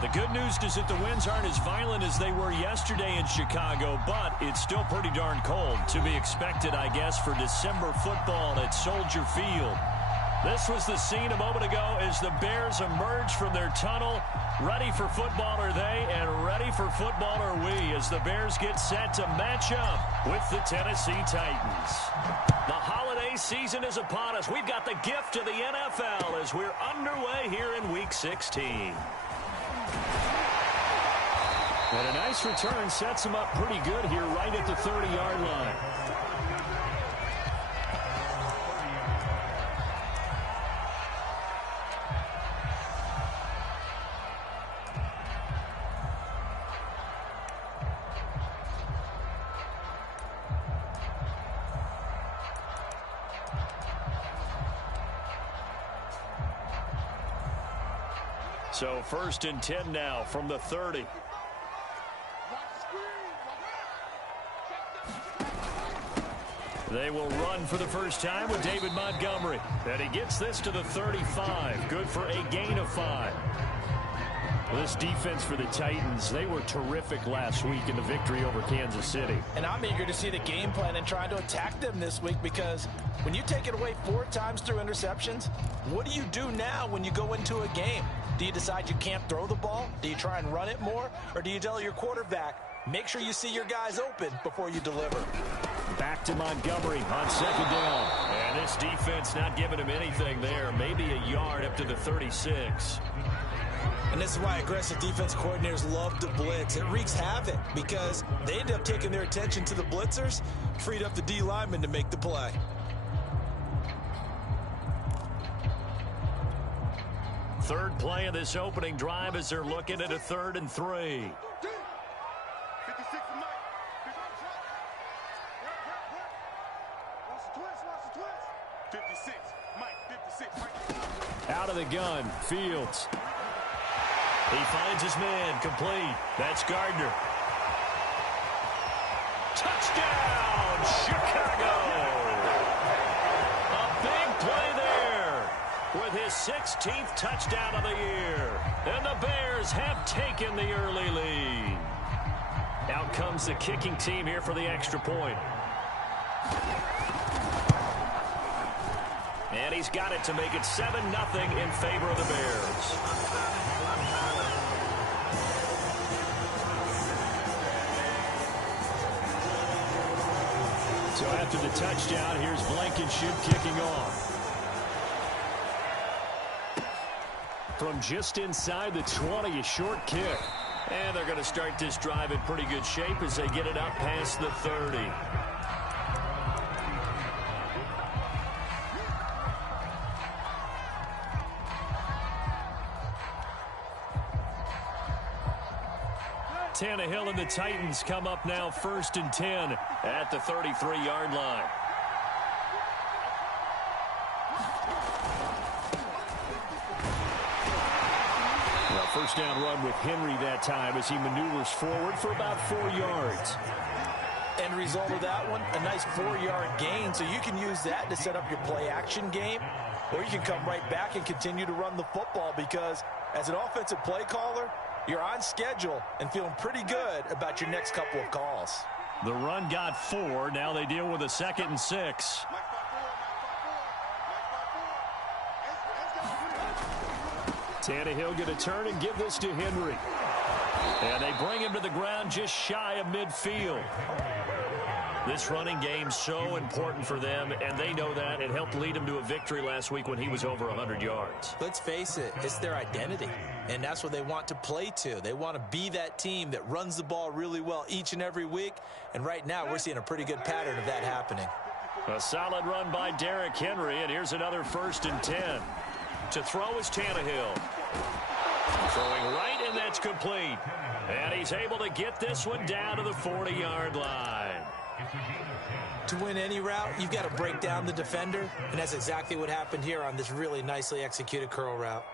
The good news is that the winds aren't as violent as they were yesterday in Chicago, but it's still pretty darn cold. To be expected, I guess, for December football at Soldier Field. This was the scene a moment ago as the Bears emerge from their tunnel. Ready for football are they, and ready for football are we as the Bears get set to match up with the Tennessee Titans. The holiday season is upon us. We've got the gift of the NFL as we're underway here in Week 16. And a nice return sets him up pretty good here right at the 30-yard line. So 1st and 10 now from the 30. They will run for the first time with David Montgomery. And he gets this to the 35. Good for a gain of 5. This defense for the Titans, they were terrific last week in the victory over Kansas City. And I'm eager to see the game plan and trying to attack them this week, because when you take it away 4 times through interceptions, what do you do now when you go into a game? Do you decide you can't throw the ball? Do you try and run it more? Or do you tell your quarterback, make sure you see your guys open before you deliver? Back to Montgomery on 2nd down. And this defense not giving him anything there. Maybe a yard up to the 36. And this is why aggressive defense coordinators love to blitz. It wreaks havoc because they end up taking their attention to the blitzers, freed up the D lineman to make the play. Third play of this opening drive as they're looking at a 3rd and 3. Out of the gun, Fields. He finds his man, complete. That's Gardner. Touchdown, Chicago! A big play there with his 16th touchdown of the year. And the Bears have taken the early lead. Out comes the kicking team here for the extra point. And he's got it to make it 7-0 in favor of the Bears. So after the touchdown, here's Blankenship kicking off. From just inside the 20, a short kick. And they're going to start this drive in pretty good shape as they get it up past the 30. Tannehill and the Titans come up now 1st and 10 at the 33-yard line. Well, first down run with Henry that time as he maneuvers forward for about 4 yards. End result of that one, a nice 4-yard gain, so you can use that to set up your play-action game, or you can come right back and continue to run the football, because as an offensive play caller, you're on schedule and feeling pretty good about your next couple of calls. The run got 4. Now they deal with a 2nd and 6. Tannehill going to turn and give this to Henry. And they bring him to the ground just shy of midfield. This running game so important for them, and they know that. It helped lead him to a victory last week when he was over 100 yards. Let's face it, it's their identity, and that's what they want to play to. They want to be that team that runs the ball really well each and every week, and right now we're seeing a pretty good pattern of that happening. A solid run by Derrick Henry, and here's another 1st and 10. To throw is Tannehill. Throwing right, and that's complete. And he's able to get this one down to the 40-yard line. To win any route, you've got to break down the defender, and that's exactly what happened here on this really nicely executed curl route.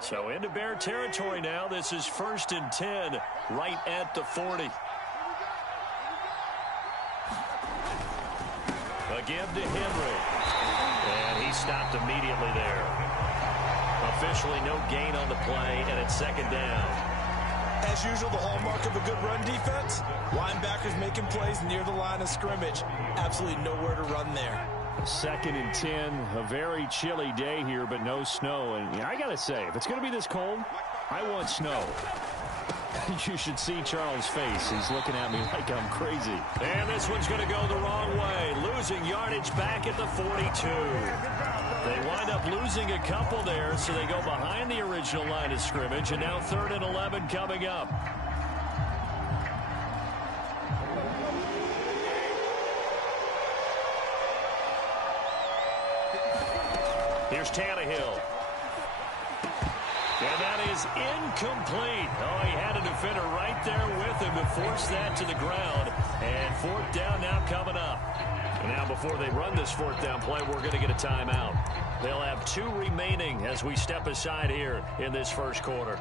So into Bear territory now. This is 1st and 10 right at the 40. Again to Henry. And he stopped immediately there. A Officially no gain on the play, and it's second down. As usual, the hallmark of a good run defense, linebackers making plays near the line of scrimmage. Absolutely nowhere to run there. 2nd and 10, a very chilly day here, but no snow. And I got to say, if it's going to be this cold, I want snow. You should see Charles' face. He's looking at me like I'm crazy. And this one's going to go the wrong way. Losing yardage back at the 42. They wind up losing a couple there, so they go behind the original line of scrimmage. And now 3rd and 11 coming up. Here's Tannehill. And that is incomplete. Oh, he had a defender right there with him to force that to the ground. And 4th down now coming up. And now before they run this 4th down play, we're going to get a timeout. They'll have 2 remaining as we step aside here in this first quarter.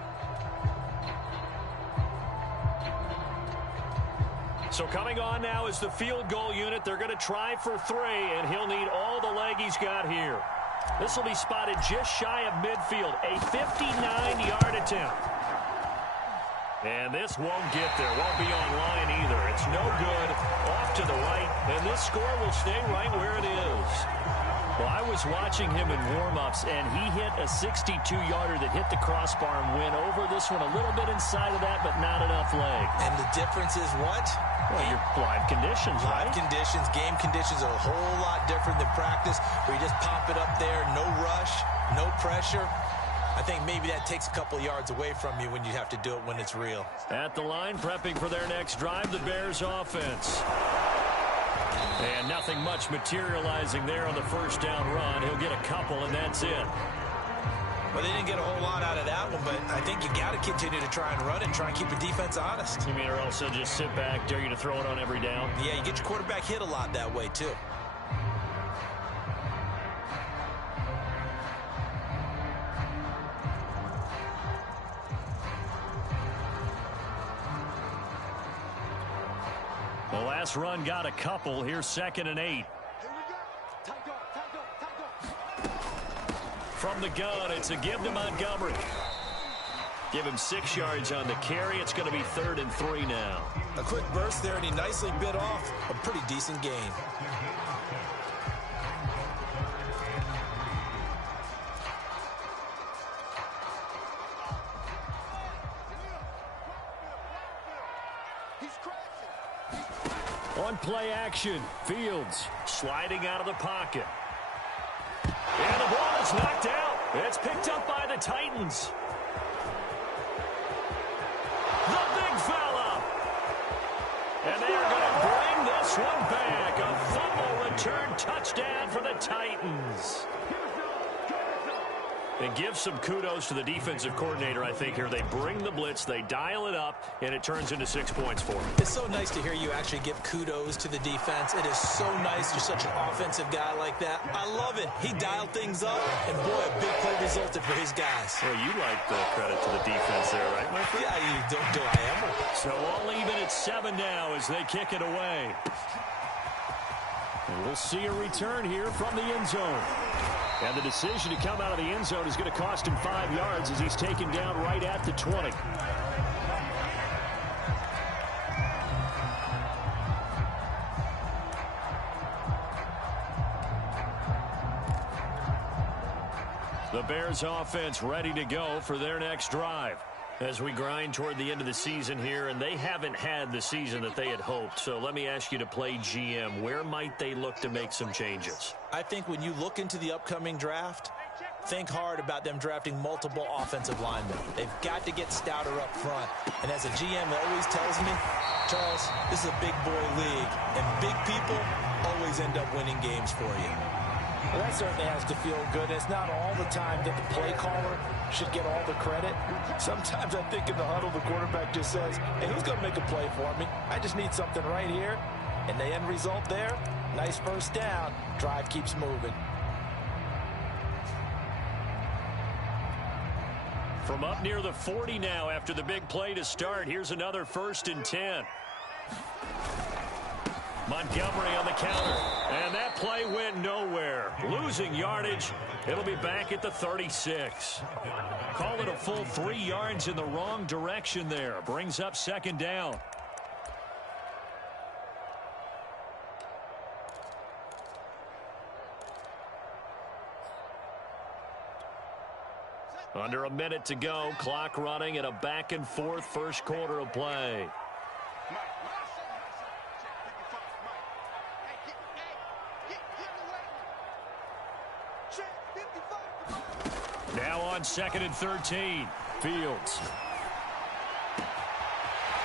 So coming on now is the field goal unit. They're going to try for 3, and he'll need all the leg he's got here. This will be spotted just shy of midfield, a 59-yard attempt. And this won't get there, won't be on line either. It's no good, off to the right, and this score will stay right where it is. Well, I was watching him in warm-ups, and he hit a 62-yarder that hit the crossbar and went over this one a little bit inside of that, but not enough leg. And the difference is what? Well, your live conditions, right? Live conditions, game conditions are a whole lot different than practice, where you just pop it up there, no rush, no pressure. I think maybe that takes a couple yards away from you when you have to do it when it's real. At the line, prepping for their next drive, the Bears offense. And nothing much materializing there on the first down run. He'll get a couple, and that's it. Well, they didn't get a whole lot out of that one, but I think you got to continue to try and run and try and keep your defense honest. You mean, or else they'll just sit back, dare you to throw it on every down? Yeah, you get your quarterback hit a lot that way, too. The last run got a couple. Here's 2nd and 8. From the gun, it's a give to Montgomery. Give him 6 yards on the carry. It's going to be 3rd and 3 now. A quick burst there, and he nicely bit off a pretty decent gain. On play action, Fields sliding out of the pocket. And the ball is knocked out. It's picked up by the Titans. The big fella. And they are going to bring this one back. A fumble return touchdown for the Titans. And give some kudos to the defensive coordinator, I think, here. They bring the blitz, they dial it up, and it turns into 6 points for them. It's so nice to hear you actually give kudos to the defense. It is so nice. You're such an offensive guy like that. I love it. He dialed things up, and boy, a big play resulted for his guys. Well, you like the credit to the defense there, right, my friend? Yeah, you do I ever. So all even at 7 now as they kick it away. And we'll see a return here from the end zone. And the decision to come out of the end zone is going to cost him 5 yards as he's taken down right at the 20. The Bears offense ready to go for their next drive as we grind toward the end of the season here, and they haven't had the season that they had hoped. So let me ask you to play GM. Where might they look to make some changes? I think when you look into the upcoming draft, think hard about them drafting multiple offensive linemen. They've got to get stouter up front. And as a GM always tells me, Charles, this is a big boy league, and big people always end up winning games for you. Well, that certainly has to feel good. It's not all the time that the play caller should get all the credit. Sometimes I think in the huddle, the quarterback just says, hey, who's going to make a play for me? I just need something right here. And the end result there, nice first down. Drive keeps moving. From up near the 40 now after the big play to start, here's another 1st and 10. Montgomery on the counter. And that play went nowhere. Losing yardage. It'll be back at the 36. Call it a full 3 yards in the wrong direction there. Brings up second down. Under a minute to go. Clock running at a back-and-forth first quarter of play. Now on 2nd and 13. Fields.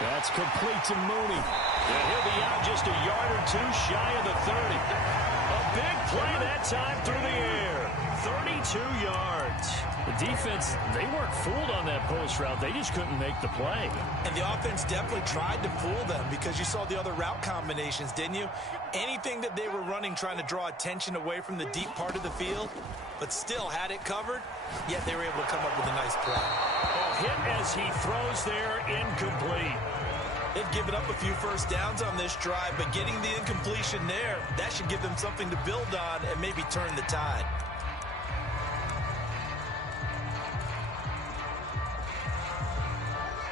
That's complete to Mooney. And he'll be out just a yard or two shy of the 30. A big play that time through the air. 32 yards. The defense, they weren't fooled on that post route. They just couldn't make the play. And the offense definitely tried to fool them because you saw the other route combinations, didn't you? Anything that they were running trying to draw attention away from the deep part of the field, but still had it covered, yet they were able to come up with a nice play. A hit as he throws there, incomplete. They've given up a few first downs on this drive, but getting the incompletion there, that should give them something to build on and maybe turn the tide.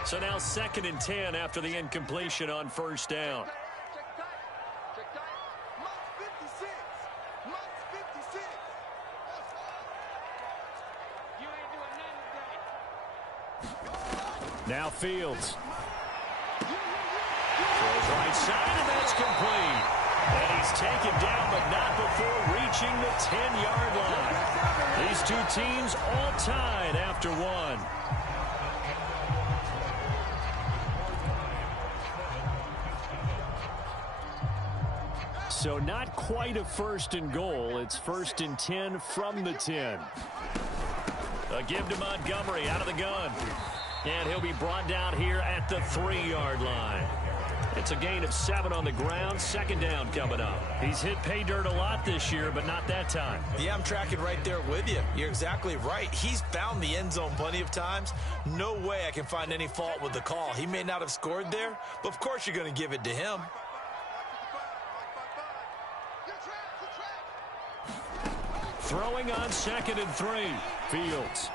So now 2nd and 10 after the incompletion on first down. Now Fields. Throws right side, and that's complete. And he's taken down, but not before reaching the 10-yard line. These two teams all tied after one. So not quite a 1st and goal. It's 1st and 10 from the 10. A give to Montgomery out of the gun. And he'll be brought down here at the 3-yard line. It's a gain of 7 on the ground. 2nd down coming up. He's hit pay dirt a lot this year, but not that time. Yeah, I'm tracking right there with you. You're exactly right. He's found the end zone plenty of times. No way I can find any fault with the call. He may not have scored there, but of course you're going to give it to him. Throwing on 2nd and 3. Fields.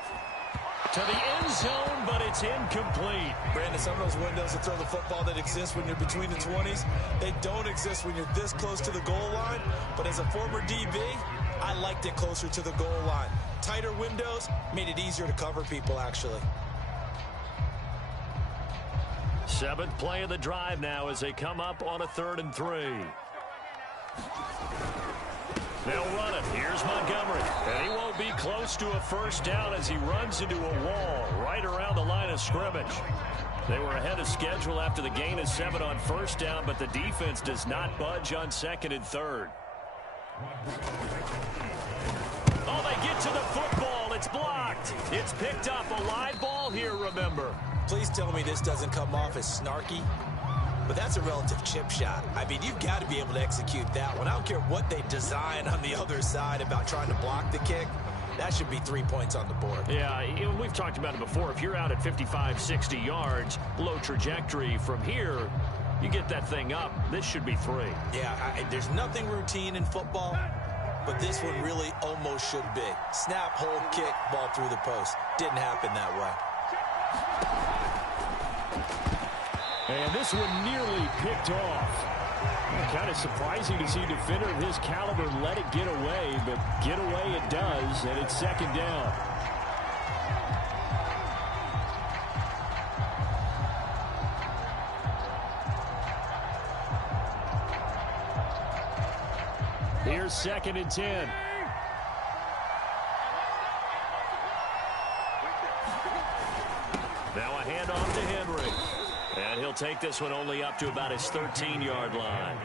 To the end zone, but it's incomplete. Brandon, some of those windows to throw the football that exist when you're between the 20s, they don't exist when you're this close to the goal line. But as a former DB, I liked it closer to the goal line. Tighter windows made it easier to cover people, actually. 7th play of the drive now as they come up on a 3rd and 3. They'll run it. Here's Montgomery. And he won't be close to a first down as he runs into a wall right around the line of scrimmage. They were ahead of schedule after the gain of 7 on first down, but the defense does not budge on 2nd and 3rd. Oh, they get to the football. It's blocked. It's picked up. A live ball here, remember. Please tell me this doesn't come off as snarky. But that's a relative chip shot. I mean, you've got to be able to execute that one. I don't care what they design on the other side about trying to block the kick. That should be 3 points on the board. Yeah, we've talked about it before. If you're out at 55, 60 yards, low trajectory from here, you get that thing up. This should be 3. Yeah, there's nothing routine in football, but this one really almost should be. Snap, hold, kick, ball through the post. Didn't happen that way. And this one nearly picked off. Kind of surprising to see a defender of his caliber let it get away, but get away it does, and it's 2nd down. Here's 2nd and 10. Now a handoff to Henry. And he'll take this one only up to about his 13-yard line.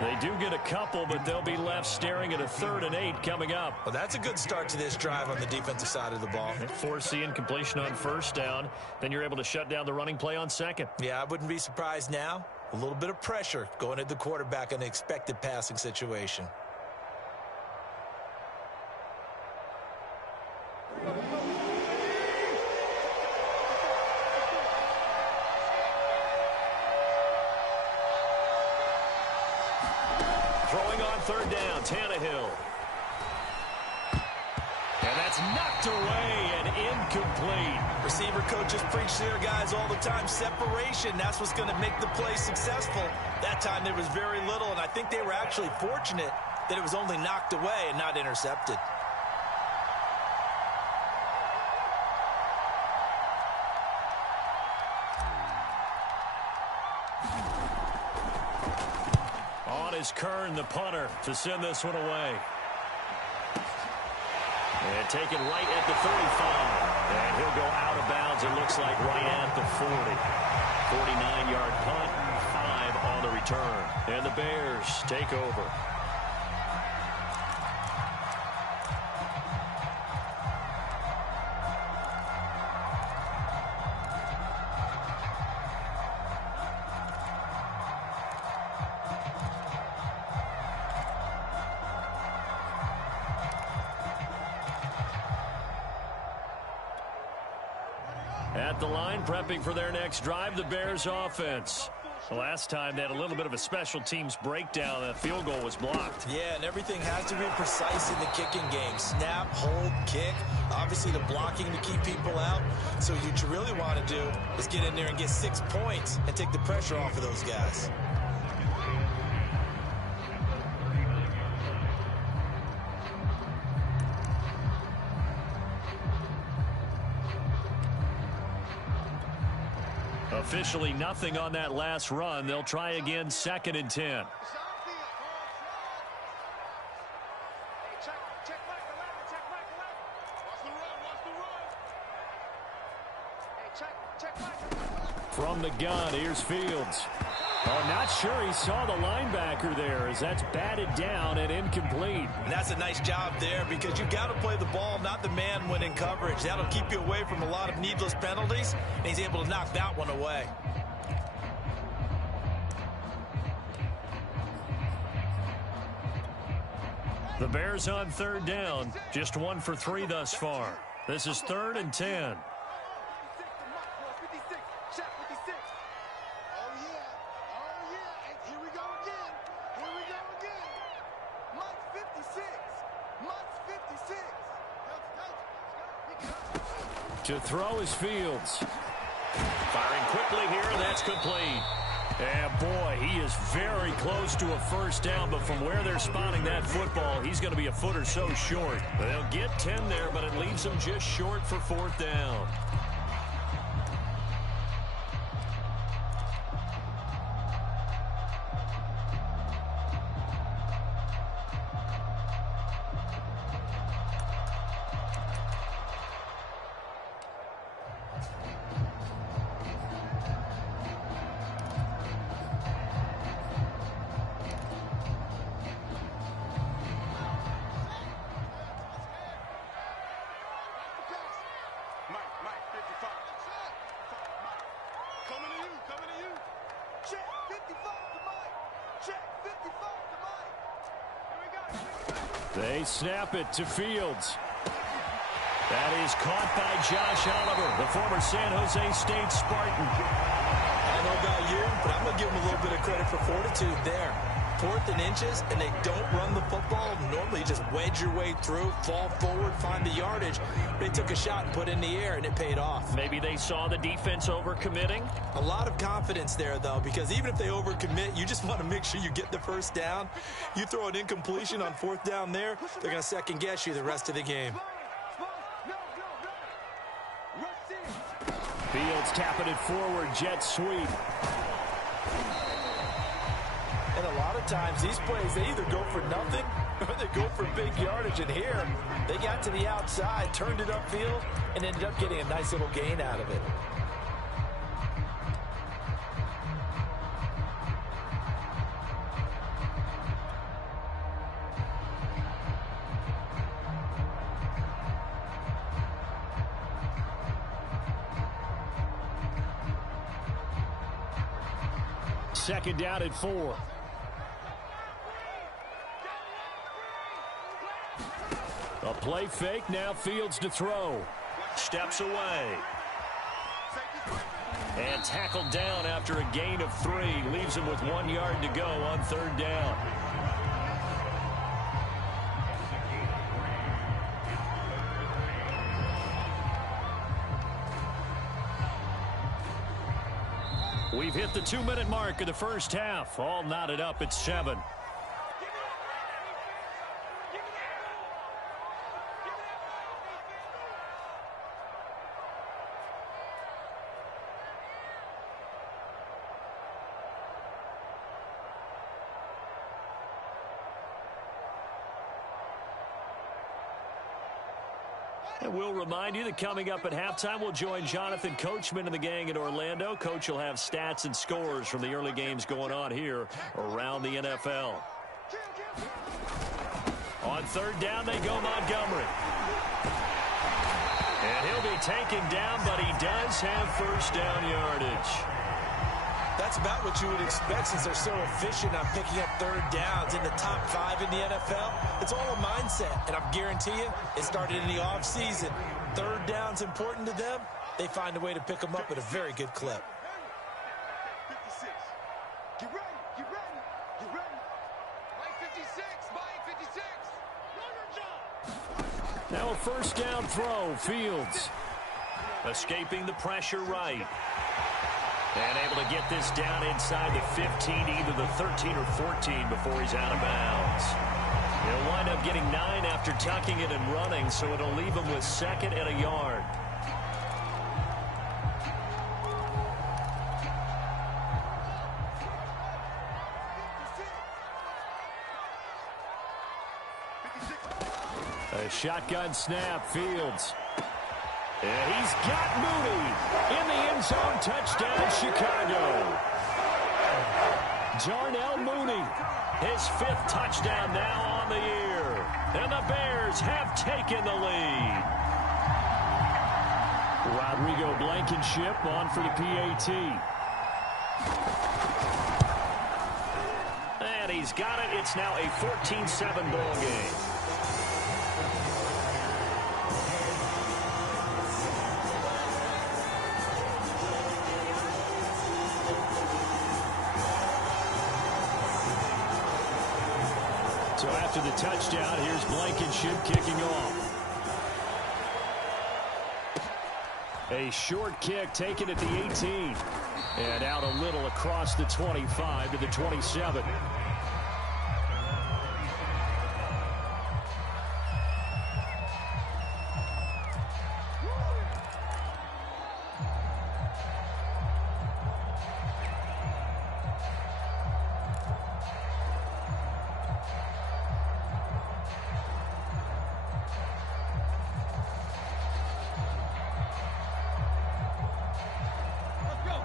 They do get a couple, but they'll be left staring at a 3rd and 8 coming up. Well, that's a good start to this drive on the defensive side of the ball. Force the incompletion on first down. Then you're able to shut down the running play on 2nd. Yeah, I wouldn't be surprised now. A little bit of pressure going at the quarterback in an expected passing situation. third down, Tannehill. And that's knocked away and incomplete. Receiver coaches preach to their guys all the time. Separation, that's what's going to make the play successful. That time there was very little, and I think they were actually fortunate that it was only knocked away and not intercepted. On is Kern, the punter, to send this one away. And taken right at the 35. And he'll go out of bounds, it looks like, right at the 40. 49-yard punt, 5 on the return. And the Bears take over. At the line, prepping for their next drive, the Bears offense. The last time they had a little bit of a special teams breakdown. That field goal was blocked. Yeah, and everything has to be precise in the kicking game. Snap, hold, kick. Obviously the blocking to keep people out. So what you really want to do is get in there and get 6 points and take the pressure off of those guys. Officially nothing on that last run. They'll try again, 2nd and 10. From the gun, here's Fields. Oh, not sure he saw the linebacker there as that's batted down and incomplete. And that's a nice job there because you got to play the ball, not the man when in coverage. That'll keep you away from a lot of needless penalties, and he's able to knock that one away. The Bears on 3rd down, just 1 for 3 thus far. This is 3rd and 10. To throw is Fields. Firing quickly here, and that's complete. And boy, he is very close to a first down, but from where they're spotting that football, he's going to be a foot or so short. They'll get 10 there, but it leaves them just short for 4th down. They snap it to Fields. That is caught by Josh Oliver, the former San Jose State Spartan. I don't know about you, but I'm going to give him a little bit of credit for fortitude there. 4th and inches, and they don't run the football. Normally you just wedge your way through, fall forward, find the yardage. They took a shot and put it in the air, and it paid off. Maybe they saw the defense overcommitting. A lot of confidence there, though, because even if they overcommit, you just want to make sure you get the first down. You throw an incompletion on 4th down there, they're going to second-guess you the rest of the game. Fields tapping it forward, jet sweep. And a lot of times, these plays, they either go for nothing or they go for big yardage. And here, they got to the outside, turned it upfield, and ended up getting a nice little gain out of it. Second down at 4. A play fake, now Fields to throw. Steps away. And tackled down after a gain of 3. Leaves him with 1 yard to go on 3rd down. We've hit the 2-minute mark of the first half. All knotted up at 7. And we'll remind you that coming up at halftime, we'll join Jonathan Coachman and the gang in Orlando. Coach will have stats and scores from the early games going on here around the NFL. On third down, they go Montgomery. And he'll be taken down, but he does have first down yardage. That's about what you would expect since they're so efficient on picking up third downs in the top 5 in the NFL. It's all a mindset, and I guarantee you it started in the offseason. Third down's important to them. They find a way to pick them up at a very good clip. 56. Get ready. Get ready. Get ready. Mike 56. Mike 56. Run your job. Now a first down throw. Fields escaping the pressure right. And able to get this down inside the 15, either the 13 or 14 before he's out of bounds. He'll wind up getting 9 after tucking it and running, so it'll leave him with 2nd and a yard. A shotgun snap, Fields. And he's got Mooney in the end zone. Touchdown, Chicago. Darnell Mooney, his 5th touchdown now on the year. And the Bears have taken the lead. Rodrigo Blankenship on for the PAT. And he's got it. It's now a 14-7 ball game. So after the touchdown, here's Blankenship kicking off. A short kick taken at the 18. And out a little across the 25 to the 27.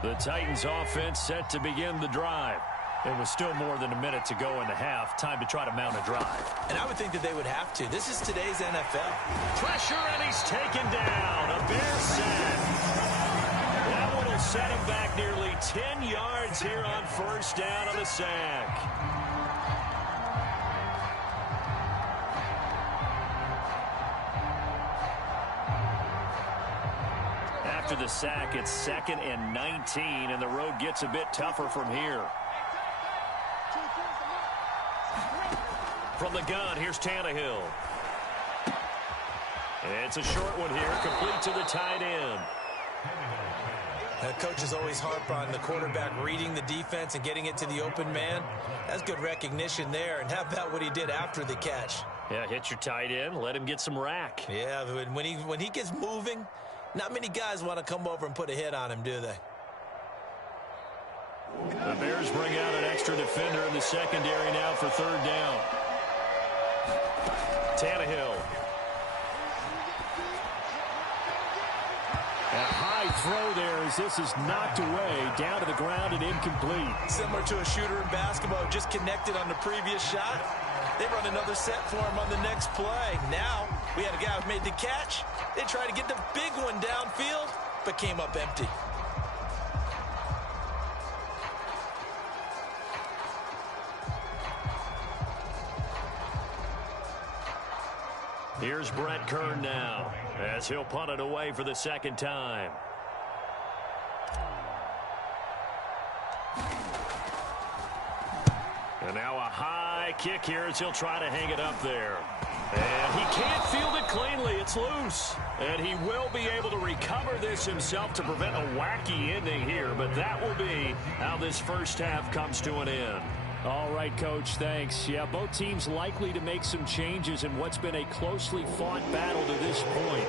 The Titans offense set to begin the drive. It was still more than a minute to go in the half. Time to try to mount a drive. And I would think that they would have to. This is today's NFL. Pressure, and he's taken down. A Bear sack. That one will set him back nearly 10 yards here on first down on the sack. After the sack, it's 2nd and 19, and the road gets a bit tougher from here. From the gun, here's Tannehill. It's a short one here, complete to the tight end. Coaches always harp on the quarterback reading the defense and getting it to the open man. That's good recognition there. And how about what he did after the catch? Yeah, hit your tight end, let him get some rack. Yeah, when he gets moving, not many guys want to come over and put a hit on him, do they? The Bears bring out an extra defender in the secondary now for third down. Tannehill. A high throw there as this is knocked away, down to the ground and incomplete. Similar to a shooter in basketball, just connected on the previous shot. They run another set for him on the next play. Now, we had a guy who made the catch. They tried to get the big one downfield, but came up empty. Here's Brett Kern now, as he'll punt it away for the second time. And now a high kick here as he'll try to hang it up there. And he can't field it cleanly. It's loose. And he will be able to recover this himself to prevent a wacky ending here. But that will be how this first half comes to an end. All right, Coach, thanks. Yeah, both teams likely to make some changes in what's been a closely fought battle to this point.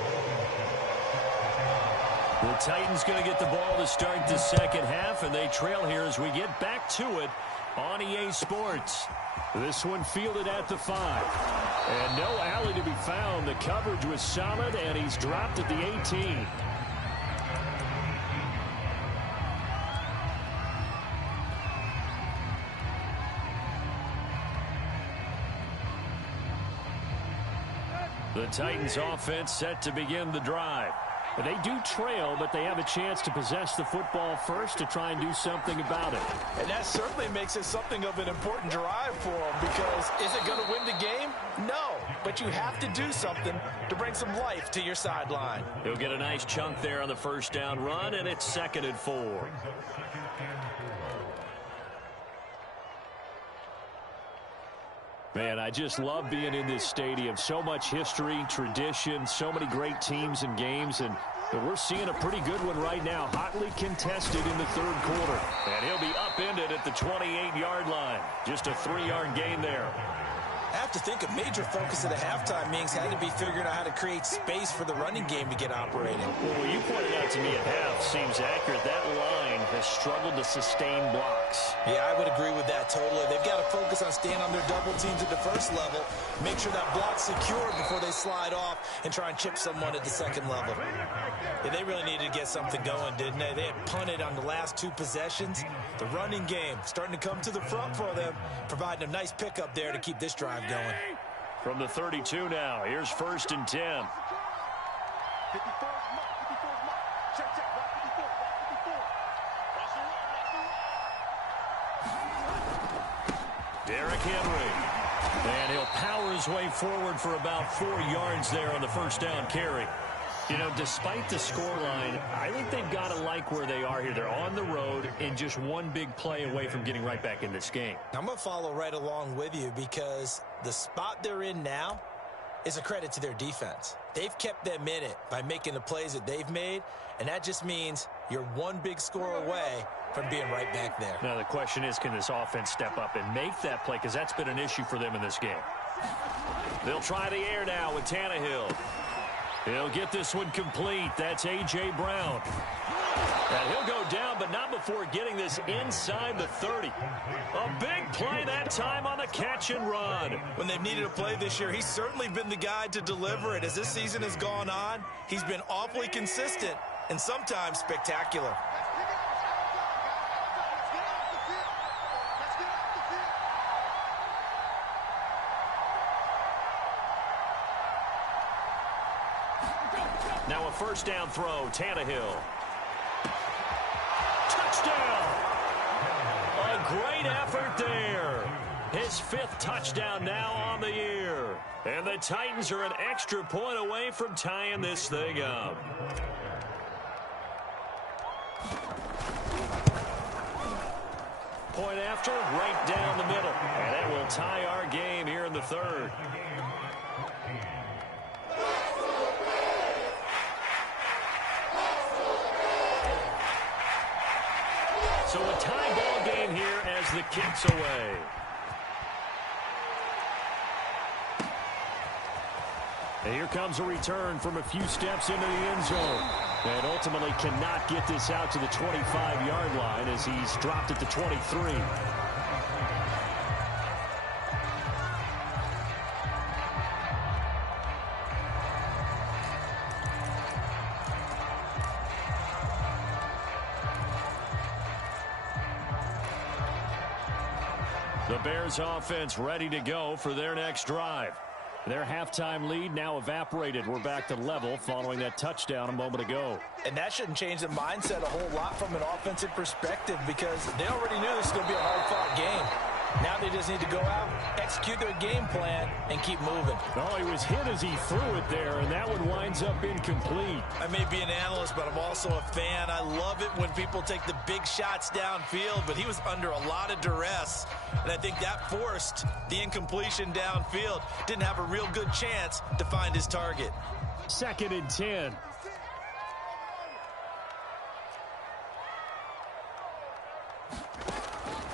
The Titans going to get the ball to start the second half, and they trail here as we get back to it on EA Sports. This one fielded at the 5. And no alley to be found. The coverage was solid, and he's dropped at the 18. The Titans offense set to begin the drive. They do trail, but they have a chance to possess the football first to try and do something about it. And that certainly makes it something of an important drive for them, because is it going to win the game? No, but you have to do something to bring some life to your sideline. He'll get a nice chunk there on the first down run, and it's 2nd and 4. Man, I just love being in this stadium. So much history, tradition, so many great teams and games, and we're seeing a pretty good one right now. Hotly contested in the third quarter. And he'll be upended at the 28-yard line. Just a 3-yard gain there. I have to think a major focus of the halftime meetings had to be figuring out how to create space for the running game to get operating. Well, what you pointed out to me at half seems accurate. That line has struggled to sustain blocks. Yeah, I would agree with that totally. They've got to focus on staying on their double teams at the first level, make sure that block's secure before they slide off and try and chip someone at the second level. Yeah, they really needed to get something going, didn't they? They had punted on the last 2 possessions. The running game starting to come to the front for them, providing a nice pickup there to keep this drive going. From the 32 now, here's 1st and 10. 54 is mark. 54 is mark. Check, right 54, right 54. Watch the run, Derrick Henry. And he'll power his way forward for about 4 yards there on the first down carry. You know, despite the scoreline, I think they've got to like where they are here. They're on the road and just one big play away from getting right back in this game. I'm going to follow right along with you, because the spot they're in now is a credit to their defense. They've kept them in it by making the plays that they've made, and that just means you're one big score away from being right back there. Now the question is, can this offense step up and make that play, because that's been an issue for them in this game. They'll try the air now with Tannehill. He'll get this one complete. That's A.J. Brown. And he'll go down, but not before getting this inside the 30. A big play that time on the catch and run. When they've needed a play this year, he's certainly been the guy to deliver it. As this season has gone on, he's been awfully consistent and sometimes spectacular. Now a first down throw, Tannehill. Touchdown! A great effort there. His 5th touchdown now on the year. And the Titans are an extra point away from tying this thing up. Point after, right down the middle. And it will tie our game here in the 3rd. So a tie ball game here as the kick's away. And here comes a return from a few steps into the end zone. And ultimately cannot get this out to the 25-yard line as he's dropped at the 23. The Bears offense ready to go for their next drive. Their halftime lead now evaporated. We're back to level following that touchdown a moment ago. And that shouldn't change the mindset a whole lot from an offensive perspective, because they already knew this was going to be a hard-fought game. Now they just need to go out, execute their game plan, and keep moving. Oh, he was hit as he threw it there, and that one winds up incomplete. I may be an analyst, but I'm also a fan. I love it when people take the big shots downfield, but he was under a lot of duress, and I think that forced the incompletion downfield. Didn't have a real good chance to find his target. 2nd and 10.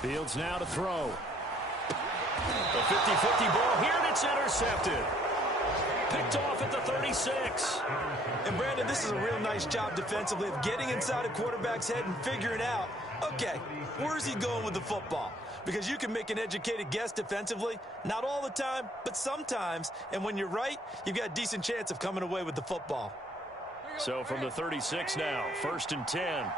Fields now to throw. A 50-50 ball here, and it's intercepted. Picked off at the 36. And Brandon, this is a real nice job defensively of getting inside a quarterback's head and figuring out, okay, where's he going with the football? Because you can make an educated guess defensively, not all the time, but sometimes. And when you're right, you've got a decent chance of coming away with the football. So from the 36 now, 1st and 10.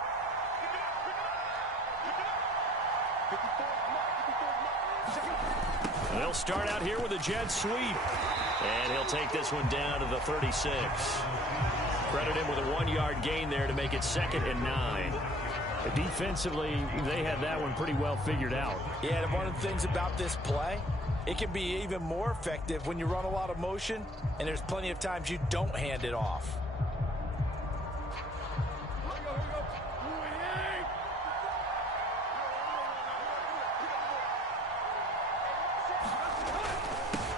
They'll start out here with a jet sweep. And he'll take this one down to the 36. Credit him with a 1-yard gain there to make it 2nd and 9. Defensively, they had that one pretty well figured out. Yeah, and one of the things about this play, it can be even more effective when you run a lot of motion, and there's plenty of times you don't hand it off.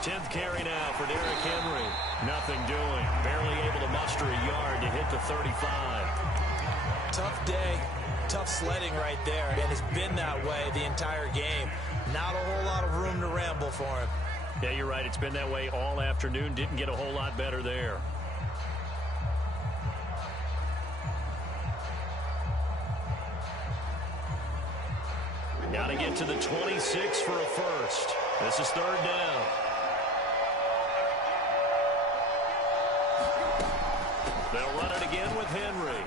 Tenth carry now for Derrick Henry. Nothing doing. Barely able to muster a yard to hit the 35. Tough day. Tough sledding right there, and it's been that way the entire game. Not a whole lot of room to ramble for him. Yeah, you're right. It's been that way all afternoon. Didn't get a whole lot better there. Got to get to the 26 for a first. This is 3rd down. They'll run it again with Henry.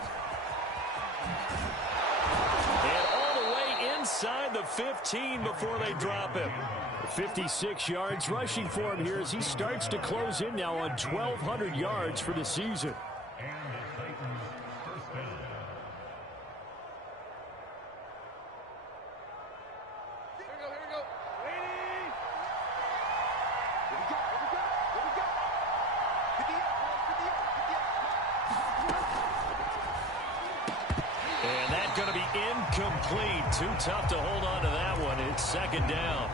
And all the way inside the 15 before they drop him. 56 yards rushing for him here as he starts to close in now on 1,200 yards for the season. Incomplete. Too tough to hold on to that one. It's 2nd down.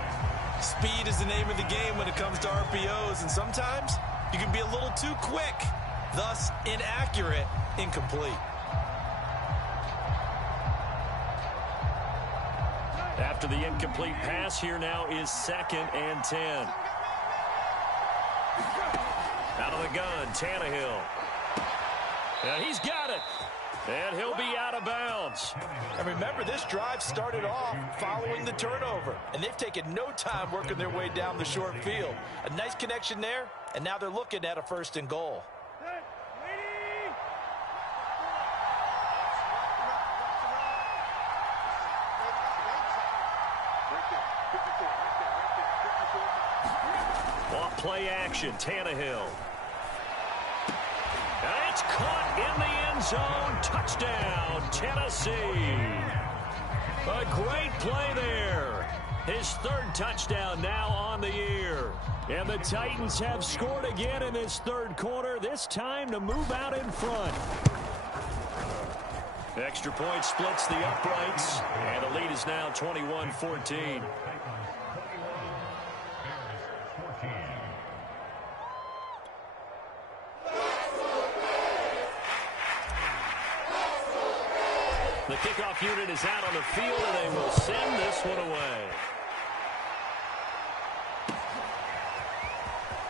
Speed is the name of the game when it comes to RPOs, and sometimes you can be a little too quick, thus inaccurate, incomplete. After the incomplete pass, here now is 2nd and 10. Out of the gun, Tannehill. And he's got it. And he'll be out of bounds. And remember, this drive started off following the turnover. And they've taken no time working their way down the short field. A nice connection there, and now they're looking at a 1st and goal. Off play action, Tannehill. And it's caught in the end zone. Touchdown, Tennessee. A great play there. His 3rd touchdown now on the year. And the Titans have scored again in this 3rd quarter, this time to move out in front. Extra point splits the uprights, and the lead is now 21-14. The kickoff unit is out on the field, and they will send this one away.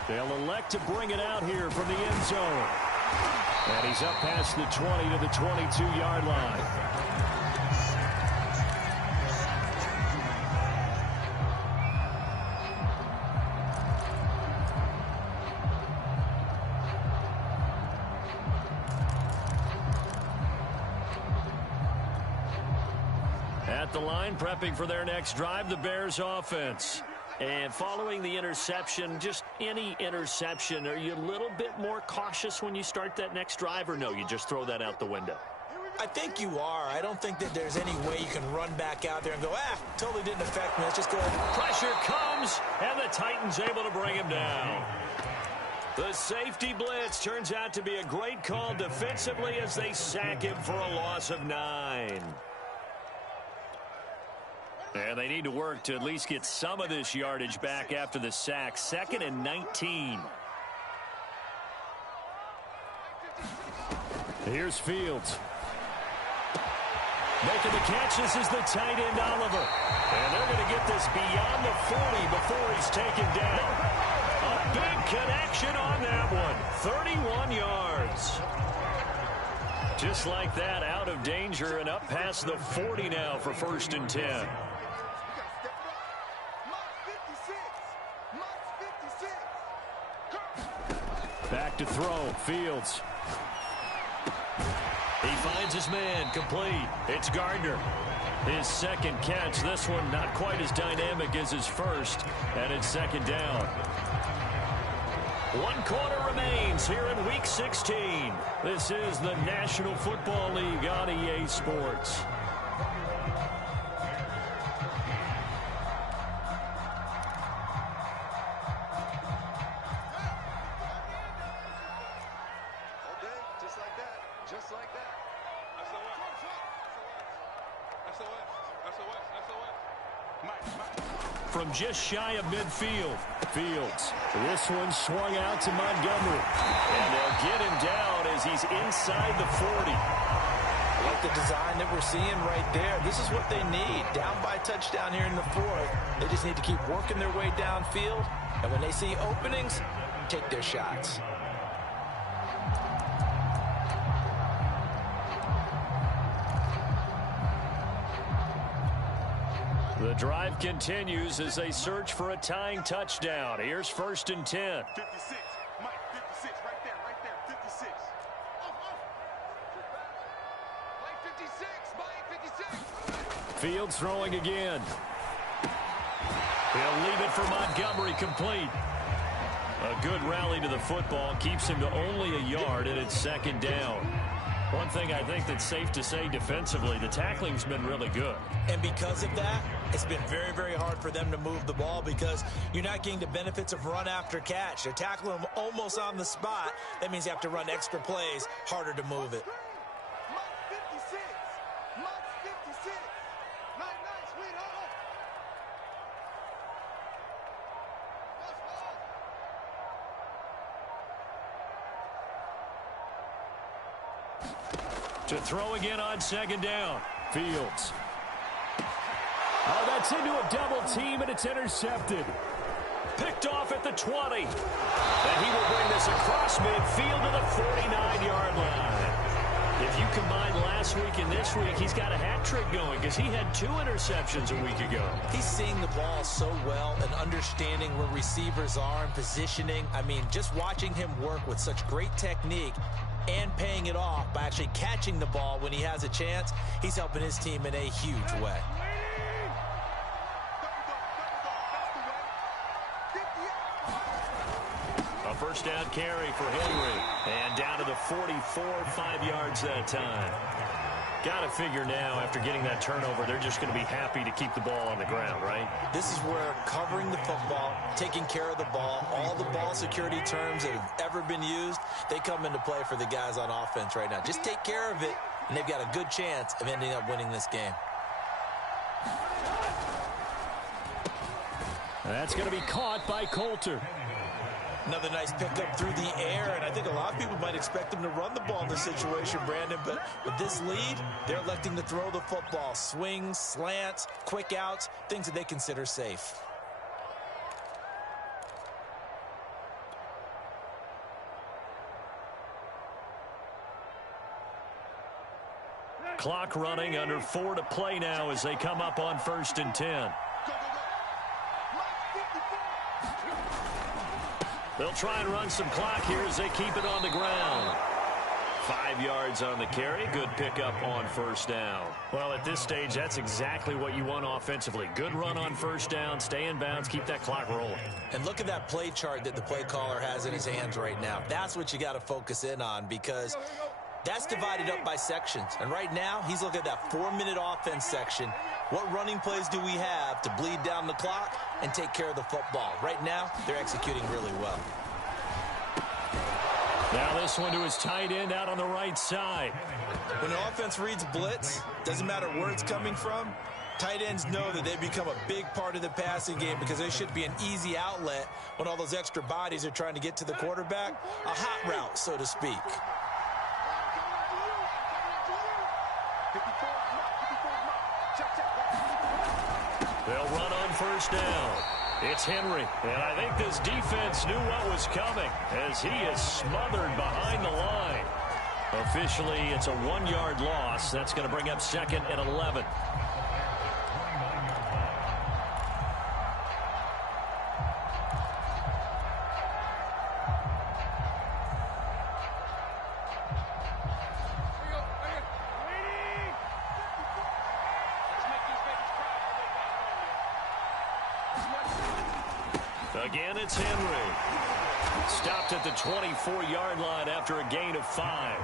They'll elect to bring it out here from the end zone. And he's up past the 20 to the 22-yard line. At the line, prepping for their next drive, the Bears offense. And following the interception, just any interception, are you a little bit more cautious when you start that next drive, or no, you just throw that out the window? I think you are. I don't think that there's any way you can run back out there and go, totally didn't affect me. Let's just go ahead. Pressure comes, and the Titans able to bring him down. The safety blitz turns out to be a great call defensively as they sack him for a loss of 9. And they need to work to at least get some of this yardage back after the sack. 2nd and 19. Here's Fields. Making the catch, this is the tight end, Oliver. And they're going to get this beyond the 40 before he's taken down. A big connection on that one. 31 yards. Just like that, out of danger and up past the 40 now for 1st and 10. Back to throw, Fields. He finds his man, complete. It's Gardner. His 2nd catch. This one not quite as dynamic as his first. And it's 2nd down. 1 quarter remains here in Week 16. This is the National Football League on EA Sports. From just shy of midfield, Fields. This one swung out to Montgomery. And they'll get him down as he's inside the 40. I like the design that we're seeing right there. This is what they need. Down by touchdown here in the 4th. They just need to keep working their way downfield. And when they see openings, take their shots. The drive continues as they search for a tying touchdown. Here's 1st and 10. 56. Mike, 56. Right there. 56. Mike, 56. Mike, 56. Fields throwing again. He'll leave it for Montgomery, complete. A good rally to the football keeps him to only a yard, and it's 2nd down. One thing I think that's safe to say defensively, the tackling's been really good. And because of that, it's been very, very hard for them to move the ball because you're not getting the benefits of run after catch. They're tackling them almost on the spot. That means you have to run extra plays, harder to move it. To throw again on 2nd down. Fields. Oh, that's into a double team, and it's intercepted. Picked off at the 20. And he will bring this across midfield to the 49-yard line. If you combine last week and this week, he's got a hat trick going because he had 2 interceptions a week ago. He's seeing the ball so well and understanding where receivers are and positioning. I mean, just watching him work with such great technique and paying it off by actually catching the ball when he has a chance, he's helping his team in a huge way. A 1st down carry for Henry. And down to the 44, 5 yards that time. Got to figure now, after getting that turnover, they're just going to be happy to keep the ball on the ground, right? This is where covering the football, taking care of the ball, all the ball security terms that have ever been used, they come into play for the guys on offense right now. Just take care of it, and they've got a good chance of ending up winning this game. That's going to be caught by Coulter. Another nice pickup through the air, and I think a lot of people might expect them to run the ball in this situation, Brandon, but with this lead, they're electing to throw the football. Swings, slants, quick outs, things that they consider safe. Clock running, under 4 to play now as they come up on 1st and 10. They'll try and run some clock here as they keep it on the ground. 5 yards on the carry. Good pickup on 1st down. Well, at this stage, that's exactly what you want offensively. Good run on 1st down. Stay in bounds. Keep that clock rolling. And look at that play chart that the play caller has in his hands right now. That's what you got to focus in on because That's divided up by sections. And right now, he's looking at that 4-minute offense section. What running plays do we have to bleed down the clock and take care of the football? Right now, they're executing really well. Now this one to his tight end out on the right side. When the offense reads blitz, doesn't matter where it's coming from, tight ends know that they become a big part of the passing game because they should be an easy outlet when all those extra bodies are trying to get to the quarterback. A hot route, so to speak. They'll run on first down. It's Henry, and I think this defense knew what was coming as he is smothered behind the line. Officially, it's a 1-yard loss. That's going to bring up 2nd and 11. Again, it's Henry. Stopped at the 24-yard line after a gain of 5.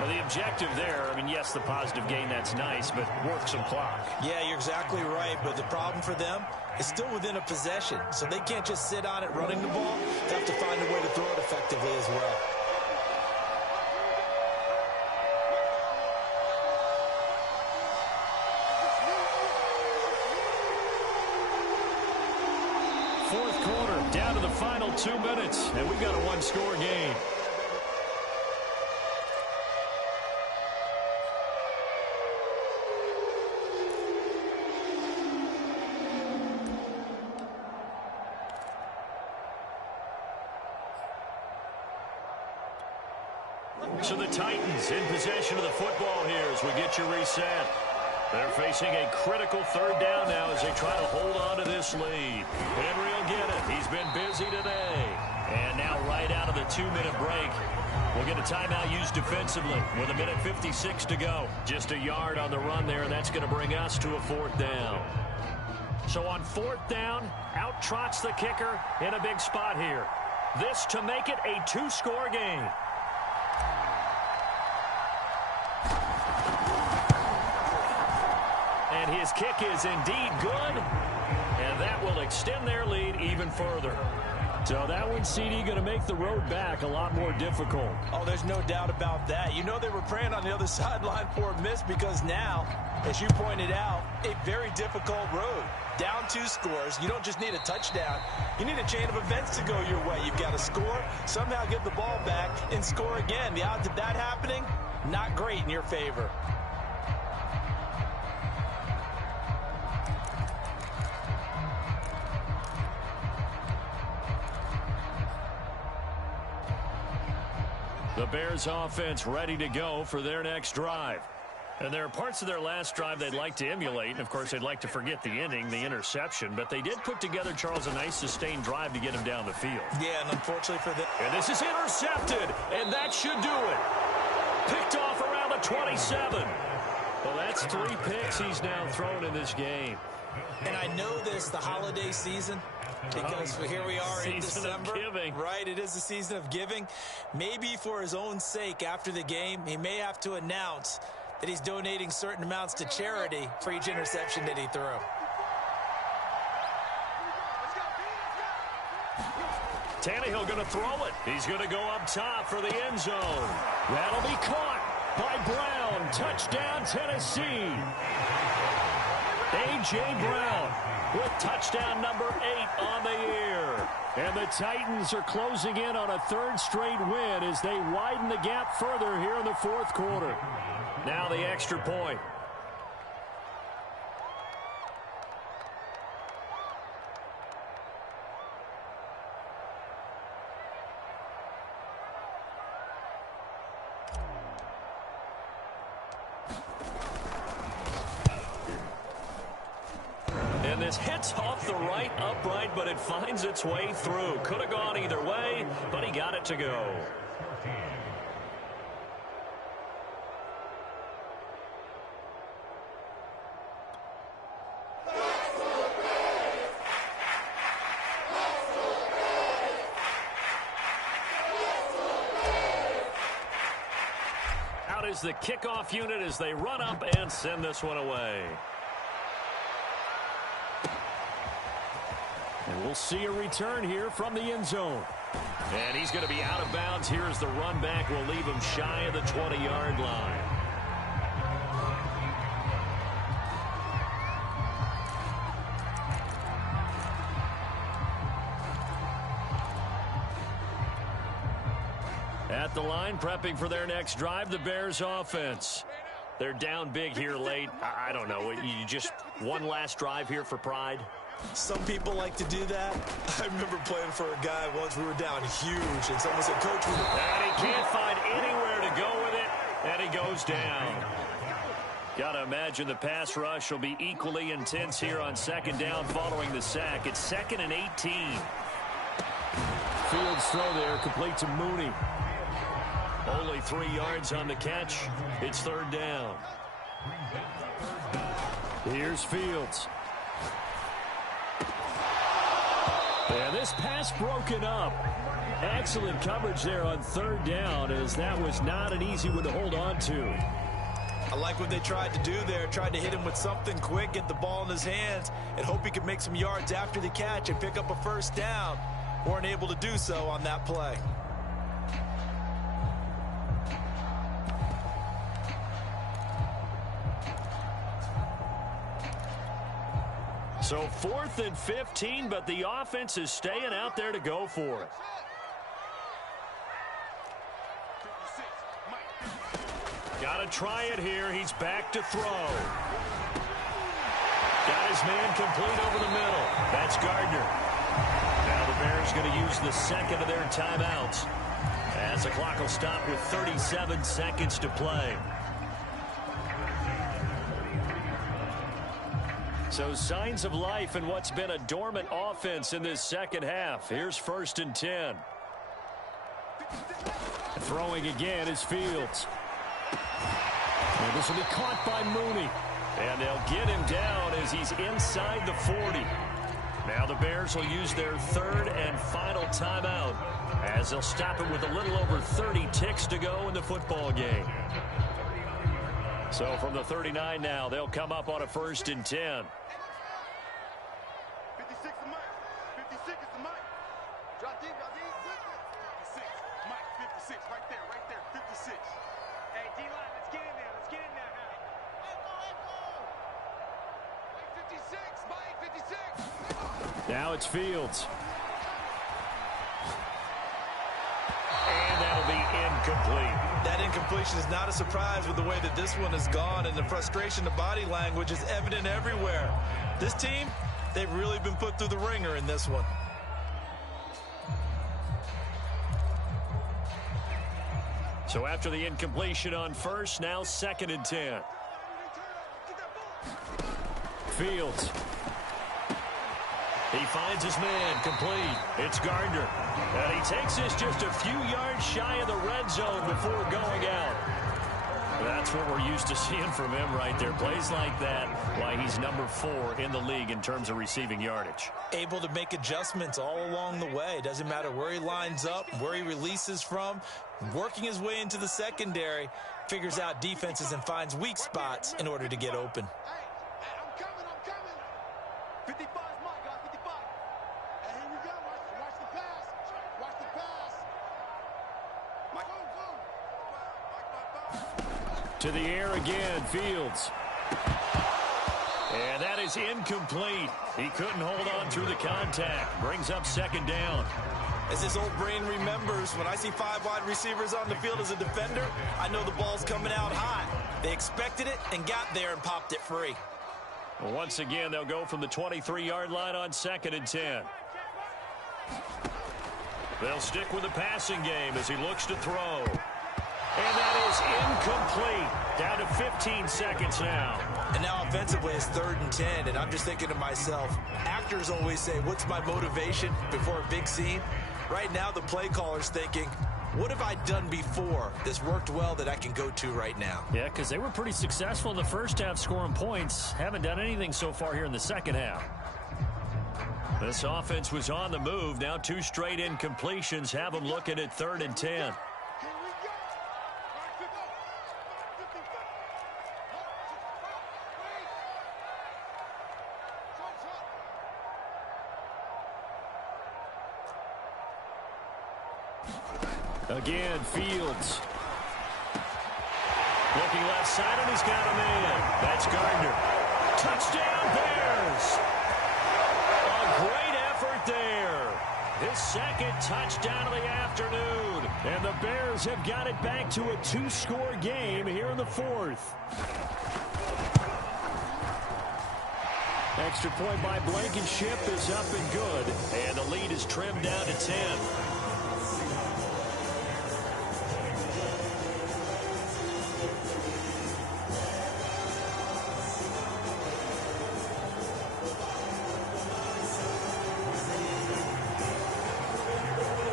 Now, the objective there, I mean, yes, the positive gain, that's nice, but worth some clock. Yeah, you're exactly right, but the problem for them is still within a possession, so they can't just sit on it running the ball. They have to find a way to throw it effectively as well. Fourth quarter, down to the final 2 minutes, and we've got a 1-score game. So the Titans in possession of the football here as we get you reset. They're facing a critical 3rd down now as they try to hold on to this lead. Henry will get it. He's been busy today. And now right out of the 2-minute break, we'll get a timeout used defensively with 1:56 to go. Just a yard on the run there, and that's going to bring us to a 4th down. So on 4th down, out trots the kicker in a big spot here. This to make it a 2-score game. And his kick is indeed good, and that will extend their lead even further. So that one, CD, going to make the road back a lot more difficult. Oh, there's no doubt about that. You know they were praying on the other sideline for a miss because now, as you pointed out, a very difficult road. Down 2 scores. You don't just need a touchdown. You need a chain of events to go your way. You've got to score, somehow get the ball back, and score again. The odds of that happening, not great in your favor. The Bears offense ready to go for their next drive. And there are parts of their last drive they'd like to emulate. And, of course, they'd like to forget the ending, the interception. But they did put together, Charles, a nice sustained drive to get him down the field. Yeah, and unfortunately for them. And this is intercepted. And that should do it. Picked off around the 27. Well, that's 3 picks he's now thrown in this game. And I know this, the holiday season, because here we are in December. Right, it is the season of giving. Maybe for his own sake after the game, he may have to announce that he's donating certain amounts to charity for each interception that he threw. Tannehill going to throw it. He's going to go up top for the end zone. That'll be caught by Brown. Touchdown, Tennessee. A.J. Brown with touchdown number 8 on the year. And the Titans are closing in on a 3rd straight win as they widen the gap further here in the 4th quarter. Now the extra point. And this hits off the right upright, but it finds its way through. Could have gone either way, but he got it to go. is the kickoff unit as they run up and send this one away. And we'll see a return here from the end zone. And he's going to be out of bounds here as the run back will leave him shy of the 20-yard line. At the line, prepping for their next drive, the Bears offense. They're down big here late. I don't know. You just one last drive here for pride? Some people like to do that. I remember playing for a guy once. We were down huge, and someone said, Coach, and he can't find anywhere to go with it, and he goes down. Got to imagine the pass rush will be equally intense here on second down following the sack. It's 2nd and 18. Fields throw there, complete to Mooney. Only 3 yards on the catch. It's 3rd down. Here's Fields. And this pass broken up. Excellent coverage there on 3rd down, as that was not an easy one to hold on to. I like what they tried to do there. Tried to hit him with something quick, get the ball in his hands, and hope he could make some yards after the catch and pick up a 1st down. Weren't able to do so on that play. So 4th and 15, but the offense is staying out there to go for it. Got to try it here. He's back to throw. Got his man complete over the middle. That's Gardner. Now the Bears going to use the 2nd of their timeouts, as the clock will stop with 37 seconds to play. So signs of life in what's been a dormant offense in this second half. Here's 1st and 10. Throwing again is Fields. And this will be caught by Mooney. And they'll get him down as he's inside the 40. Now the Bears will use their 3rd and final timeout, as they'll stop it with a little over 30 ticks to go in the football game. So from the 39 now, they'll come up on a 1st and 10. 56 is Mike. 56 is the Mike. Drop deep, drop deep. 56. Mike, 56. Right there, right there. 56. Hey, D-line, let's get in there. Let's get in there now. Mike, 56. Mike, 56. Now it's Fields. And that'll be incomplete. That incompletion is not a surprise with the way that this one has gone, and the frustration, the body language is evident everywhere. This team, they've really been put through the ringer in this one. So after the incompletion on 1st, now 2nd and 10. Fields. He finds his man, complete. It's Gardner. And he takes this just a few yards shy of the red zone before going out. That's what we're used to seeing from him right there. Plays like that, why he's number 4 in the league in terms of receiving yardage. Able to make adjustments all along the way. Doesn't matter where he lines up, where he releases from. Working his way into the secondary, figures out defenses and finds weak spots in order to get open. Hey, I'm coming. 55 is Mike, guys. 55. Hey, here we go. Watch the pass. Watch the pass. Mike, boom. To the air again, Fields. And that is incomplete. He couldn't hold on through the contact. Brings up 2nd down. As his old brain remembers, when I see 5 wide receivers on the field as a defender, I know the ball's coming out hot. They expected it and got there and popped it free. Well, once again, they'll go from the 23-yard line on 2nd and 10. They'll stick with the passing game as he looks to throw. And that is incomplete. Down to 15 seconds now. And now offensively it's 3rd and 10, and I'm just thinking to myself, actors always say, what's my motivation before a big scene? Right now the play caller's thinking, what have I done before that's worked well that I can go to right now? Yeah, because they were pretty successful in the first half scoring points. Haven't done anything so far here in the second half. This offense was on the move. Now 2 straight incompletions have them looking at 3rd and 10. Again, Fields. Looking left side, and he's got a man. That's Gardner. Touchdown, Bears! A great effort there. His second touchdown of the afternoon. And the Bears have got it back to a 2-score game here in the fourth. Extra point by Blankenship is up and good. And the lead is trimmed down to 10.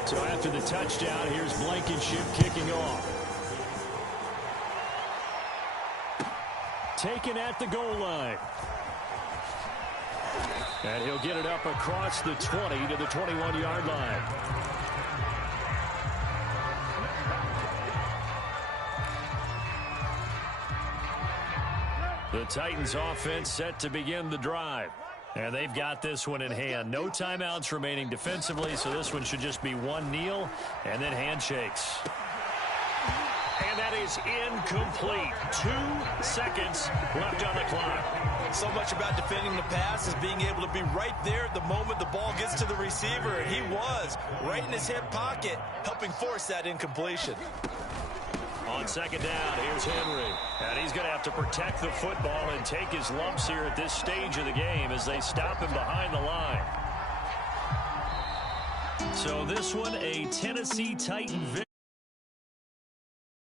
So after the touchdown, here's Blankenship kicking off. Taken at the goal line. And he'll get it up across the 20 to the 21-yard line. The Titans offense set to begin the drive. And they've got this one in hand. No timeouts remaining defensively, so this one should just be one kneel and then handshakes. And that is incomplete. 2 seconds left on the clock. So much about defending the pass is being able to be right there at the moment the ball gets to the receiver. And he was right in his hip pocket, helping force that incompletion. On second down, here's Henry. And he's going to have to protect the football and take his lumps here at this stage of the game as they stop him behind the line. So this one, a Tennessee Titan victory.